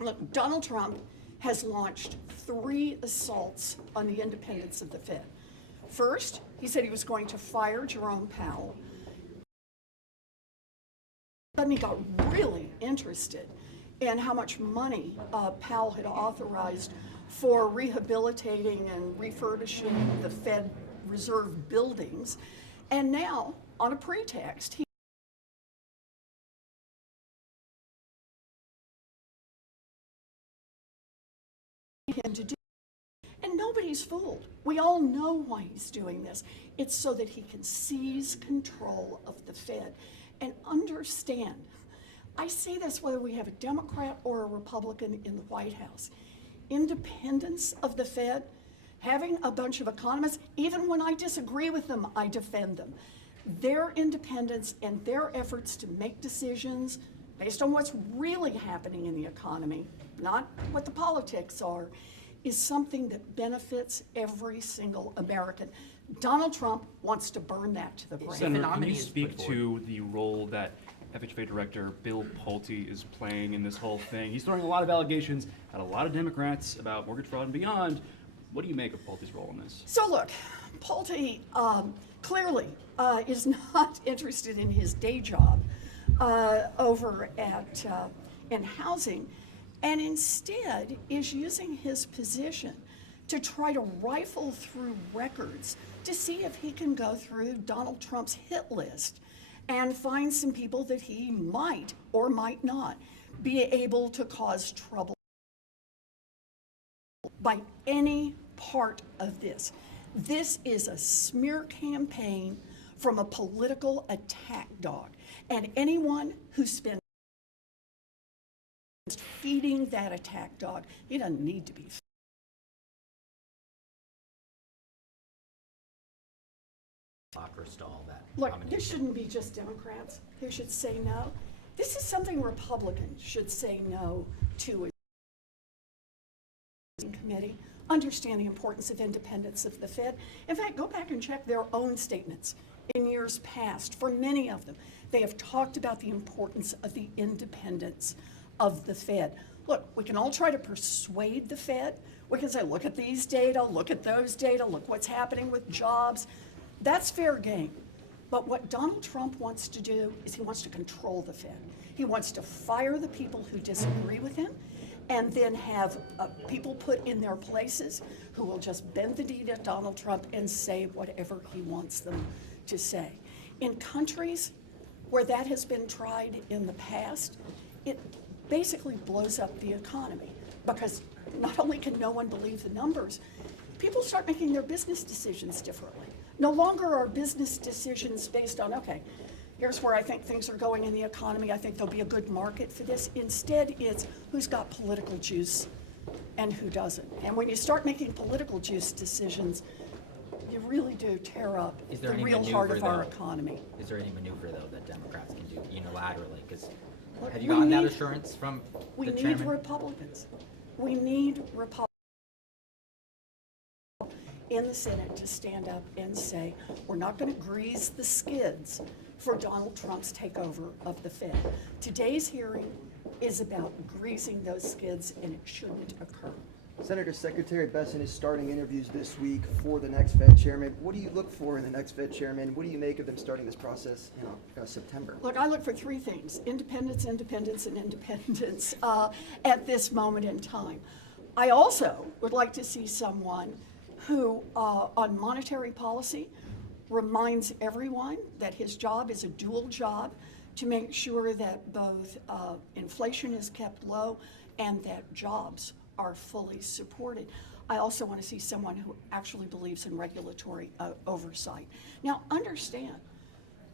Look, Donald Trump has launched 3 assaults on the independence of the Fed. First, he said he was going to fire Jerome Powell. Then he got really interested in how much money Powell had authorized for rehabilitating and refurbishing the Fed Reserve buildings. And now, on a pretext, him to do. And nobody's fooled. We all know why he's doing this. It's so that he can seize control of the Fed. And understand, I say this whether we have a Democrat or a Republican in the White House. Independence of the Fed, having a bunch of economists, even when I disagree with them, I defend them. Their independence and their efforts to make decisions based on what's really happening in the economy, not what the politics are, is something that benefits every single American. Donald Trump wants to burn that to the ground. Senator, can you speak to the role that FHFA Director Bill Pulte is playing in this whole thing? He's throwing a lot of allegations at a lot of Democrats about mortgage fraud and beyond. What do you make of Pulte's role in this? So look, Pulte clearly is not interested in his day job over at in housing, and instead is using his position to try to rifle through records to see if he can go through Donald Trump's hit list and find some people that he might or might not be able to cause trouble by any part of this. This is a smear campaign from a political attack dog, and anyone who spends feeding that attack dog, he doesn't need to be. Or stall that. Look, this shouldn't be just Democrats who should say no. This is something Republicans should say no to as a committee. Understand the importance of independence of the Fed. In fact, go back and check their own statements in years past. For many of them, they have talked about the importance of the independence of the Fed. Look, we can all try to persuade the Fed. We can say, look at these data, look at those data, look what's happening with jobs. That's fair game. But what Donald Trump wants to do is he wants to control the Fed. He wants to fire the people who disagree with him and then have people put in their places who will just bend the knee to Donald Trump and say whatever he wants them to say. In countries where that has been tried in the past, it basically blows up the economy because not only can no one believe the numbers, people start making their business decisions differently. No longer are business decisions based on, okay, here's where I think things are going in the economy. I think there'll be a good market for this. Instead, it's who's got political juice and who doesn't. And when you start making political juice decisions, you really do tear up the real heart of our economy. Is there any maneuver, though, that Democrats can do unilaterally? Because have you gotten that assurance from the chairman? We need Republicans. We need Republicans in the Senate to stand up and say, we're not going to grease the skids for Donald Trump's takeover of the Fed. Today's hearing is about greasing those skids, and it shouldn't occur. Senator, Secretary Besson is starting interviews this week for the next Fed chairman. What do you look for in the next Fed chairman? What do you make of them starting this process in September? Look, I look for 3 things: independence, independence, and independence at this moment in time. I also would like to see someone who, on monetary policy, reminds everyone that his job is a dual job to make sure that both inflation is kept low and that jobs are fully supported. I also want to see someone who actually believes in regulatory oversight. Now, understand,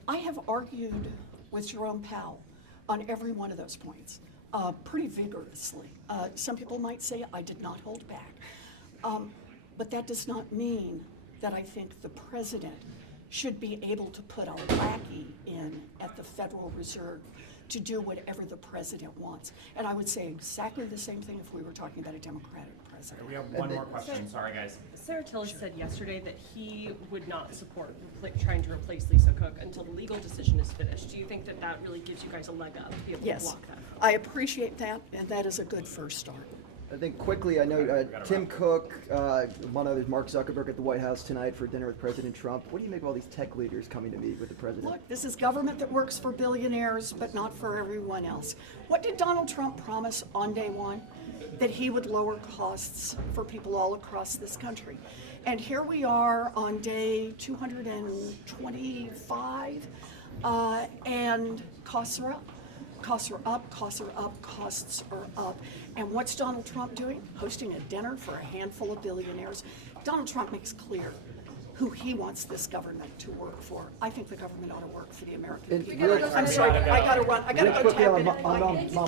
I have argued with Jerome Powell on every one of those points pretty vigorously. Some people might say I did not hold back. But that does not mean that I think the president should be able to put a lackey in at the Federal Reserve to do whatever the president wants. And I would say exactly the same thing if we were talking about a Democratic president. We have one more question. Sorry, guys. Senator Tillis said yesterday that he would not support trying to replace Lisa Cook until the legal decision is finished. Do you think that that really gives you guys a leg up to be able to block that? I appreciate that, and that is a good first start. I think quickly, I know Tim Cook, among others, Mark Zuckerberg at the White House tonight for dinner with President Trump. What do you make of all these tech leaders coming to meet with the president? Look, this is government that works for billionaires, but not for everyone else. What did Donald Trump promise on day one? That he would lower costs for people all across this country. And here we are on day 225, and costs are up. Costs are up, costs are up, costs are up. And what's Donald Trump doing? Hosting a dinner for a handful of billionaires. Donald Trump makes clear who he wants this government to work for. I think the government ought to work for the American And people. real- I'm sorry, I gotta run. I gotta Real go quickly tap on in. Mom-